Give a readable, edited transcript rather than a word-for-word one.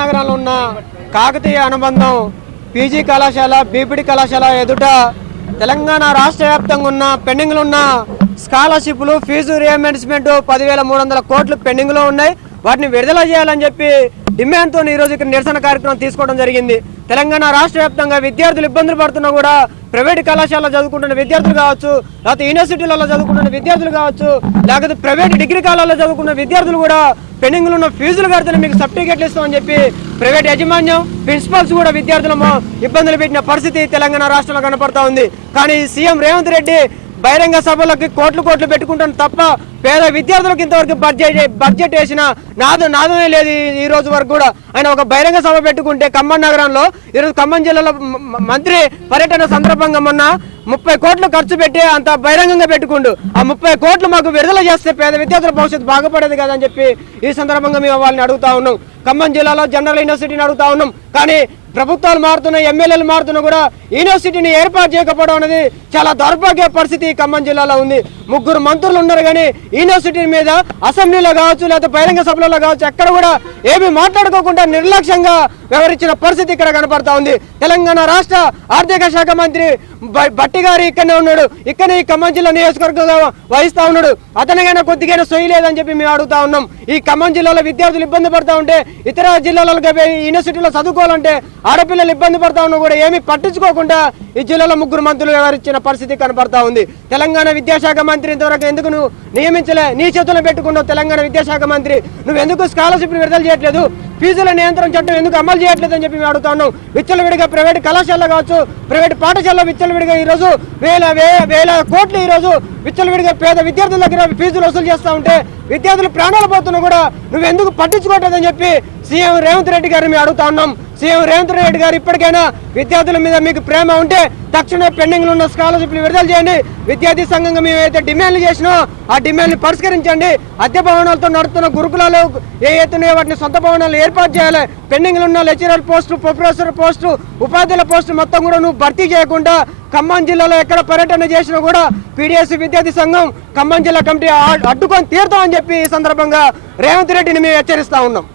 నగరంలో ఉన్న కాకతీయ అనుబంధం పీజీ కళాశాల బీపీడీ కళాశాల ఎదుట తెలంగాణ రాష్ట్ర వ్యాప్తంగా ఉన్న పెండింగ్లు ఉన్న స్కాలర్షిప్లు ఫీజు రియంబర్స్మెంట్ 10,300 కోట్లు పెండింగ్లో ఉన్నాయి. వాటిని విడుదల చేయాలని చెప్పి డిమాండ్తో ఈరోజు ఇక్కడ నిరసన కార్యక్రమం తీసుకోవడం జరిగింది. తెలంగాణ రాష్ట్ర వ్యాప్తంగా విద్యార్థులు ఇబ్బందులు పడుతున్నా కూడా ప్రైవేట్ కళాశాలలో చదువుకుంటున్న విద్యార్థులు కావచ్చు, లేకపోతే యూనివర్సిటీలలో చదువుకుంటున్న విద్యార్థులు కావచ్చు, లేకపోతే ప్రైవేట్ డిగ్రీ కాలేజీలో చదువుకున్న విద్యార్థులు కూడా పెండింగ్లు ఉన్న ఫీజులు కడితేనే మీకు సర్టిఫికేట్లు ఇస్తామని చెప్పి ప్రైవేట్ యాజమాన్యం ప్రిన్సిపల్స్ కూడా విద్యార్థులను ఇబ్బందులు పెట్టిన పరిస్థితి తెలంగాణ రాష్ట్రంలో కనపడతా ఉంది. కానీ సీఎం రేవంత్ రెడ్డి బహిరంగ సభలకి కోట్లు పెట్టుకుంటాను తప్ప పేద విద్యార్థులకు ఇంతవరకు బడ్జెట్ వేసిన నాదమే లేదు. ఈ రోజు వరకు కూడా ఆయన ఒక బహిరంగ సభ పెట్టుకుంటే ఖమ్మం నగరంలో ఈరోజు ఖమ్మం జిల్లాలో మంత్రి పర్యటన సందర్భంగా మొన్న 30 కోట్లు ఖర్చు పెట్టి అంత బహిరంగంగా పెట్టుకుండు. ఆ 30 కోట్లు మాకు విడుదల చేస్తే పేద విద్యార్థుల భవిష్యత్తు బాగుపడేది కదని చెప్పి ఈ సందర్భంగా మేము వాళ్ళని అడుగుతా ఉన్నాం. ఖమ్మం జిల్లాలో జనరల్ యూనివర్సిటీని అడుగుతా ఉన్నాం. కానీ ప్రభుత్వాలు మారుతున్నాయి, ఎమ్మెల్యేలు మారుతున్నా కూడా యూనివర్సిటీని ఏర్పాటు చేయకపోవడం అనేది చాలా దౌర్భాగ్య పరిస్థితి ఖమ్మం జిల్లాలో ఉంది. 3 మంత్రులు ఉన్నారు కానీ యూనివర్సిటీ మీద అసెంబ్లీలో కావచ్చు లేదా బహిరంగ సభలలో కావచ్చు ఎక్కడ కూడా ఏమీ మాట్లాడుకోకుండా నిర్లక్ష్యంగా వ్యవహరించిన పరిస్థితి ఇక్కడ కనపడతా ఉంది. తెలంగాణ రాష్ట్ర ఆర్థిక శాఖ మంత్రి భట్టి గారు ఇక్కడనే ఉన్నాడు, ఇక్కడనే ఈ ఖమ్మం జిల్లా నియోజకవర్గంగా వహిస్తా ఉన్నాడు. అతనికైనా కొద్దిగా సొయ్యి లేదని చెప్పి మేము అడుగుతా ఉన్నాం. ఈ ఖమ్మం జిల్లాలో విద్యార్థులు ఇబ్బంది పడతా ఉంటే ఇతర జిల్లాలకు యూనివర్సిటీలో చదువుకోవాలంటే ఆడపిల్లలు ఇబ్బంది పడతా ఉన్నా కూడా ఏమీ పట్టించుకోకుండా ఈ జిల్లాలో 3 మంత్రులు వ్యవహరించిన పరిస్థితి కనపడతా ఉంది. తెలంగాణ విద్యాశాఖ మంత్రి ఇంతవరకు ఎందుకు నువ్వు నియమించలే? నీ చేతుల్లో పెట్టుకున్నావు తెలంగాణ విద్యాశాఖ మంత్రి. నువ్వు ఎందుకు స్కాలర్షిప్ విడుదల చేయట్లేదు? ఫీజుల నియంత్రణ చట్టం ఎందుకు అమలు చేయట్లేదు అని చెప్పి మేము అడుగుతా ఉన్నాం. విచ్చలవిడిగా ప్రైవేట్ కళాశాలలో కావచ్చు, ప్రైవేట్ పాఠశాలలో విచ్చలవిడిగా ఈరోజు వేల కోట్లు ఈరోజు విచ్చలవిడిగా పేద విద్యార్థుల దగ్గర ఫీజులు వసూలు చేస్తూ ఉంటే విద్యార్థులు ప్రాణాలు పోతున్నా కూడా నువ్వు ఎందుకు పట్టించుకోవట్లేదని చెప్పి సీఎం రేవంత్ రెడ్డి గారిని మేము అడుగుతా ఉన్నాం. సీఎం రేవంత్ రెడ్డి గారు ఇప్పటికైనా విద్యార్థుల మీద మీకు ప్రేమ ఉంటే తక్షణమే పెండింగ్లో ఉన్న స్కాలర్షిప్లు విడుదల చేయండి. విద్యార్థి సంఘంగా మేము ఏదైతే డిమాండ్లు చేసినో ఆ డిమాండ్ని పరిష్కరించండి. అద్దె భవనాలతో నడుస్తున్న గురుకులాలు ఏ ఎత్తున్నాయో వాటిని సొంత భవనాలు ఏర్పాటు చేయాలి. పెండింగ్లు ఉన్న లెక్చరర్ పోస్టు, ప్రొఫెసర్ పోస్టు, ఉపాధ్యాయుల పోస్టు మొత్తం కూడా నువ్వు భర్తీ చేయకుండా ఖమ్మం జిల్లాలో ఎక్కడ పర్యటన చేసినా కూడా పీడీఎస్ విద్యార్థి సంఘం ఖమ్మం జిల్లా కమిటీ అడ్డుకొని తీరుతామని చెప్పి ఈ సందర్భంగా రేవంత్ రెడ్డిని మేము హెచ్చరిస్తా ఉన్నాం.